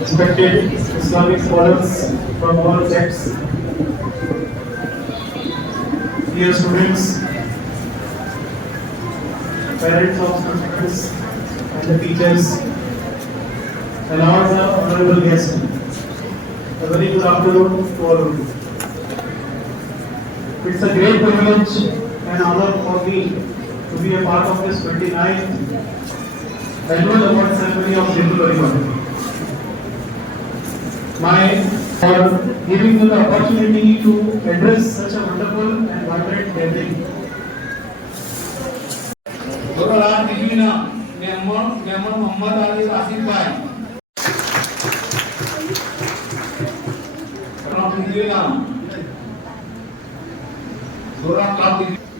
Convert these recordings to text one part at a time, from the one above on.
respected Islamic scholars from all sects, dear students, parents of students, and the teachers, and all the honorable guests. A very good afternoon to all of you. It's a great privilege and honor for me to be a part of this 29th annual award ceremony of Hindu Paribad. My for giving me the opportunity to address such a wonderful and vibrant gathering. Doralar Divina, Member Member Muhammad Ali Rasim Bhai. Doralar Divina. Doralar Divina.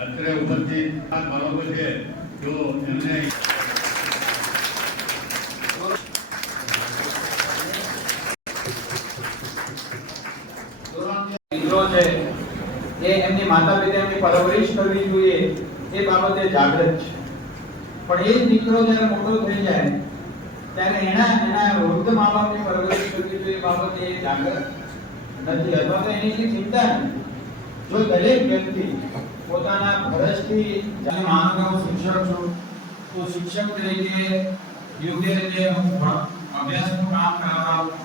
અત્રે ઉપસ્થિત આ બાળકો છે જો એમને છે, એ એમની માતા પિતાની પરવરિશ કરવી જોઈએ, એ બાબતે જાગૃત છે. પણ એ જ દીકરો જ્યારે મોટો થઈ જાય, ત્યારે એના એના વૃદ્ધ મા બાપની પરવરિશ કરવી જોઈએ બાબતે એ જાગૃત નથી. અથવા તો એની એટલી ચિંતા નથી. જો દરેક વ્યક્તિ પોતાના ફરજથી જ્યારે માનો હું શિક્ષક છું તો શિક્ષક તરીકે યોગ્ય રીતે હું અભ્યાસનું કામ કરાવડાવું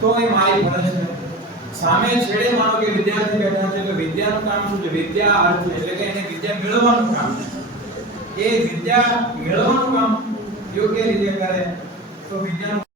તો એ મારી ફરજ છે. સામે છેડે માનો કે વિદ્યાર્થી બેઠા છે તો વિદ્યાનું કામ શું છે વિદ્યા અર્થ એટલે કે એને વિદ્યા મેળવવાનું કામ છે એ વિદ્યા મેળવવાનું કામ યોગ્ય રીતે કરે તો વિદ્યાનું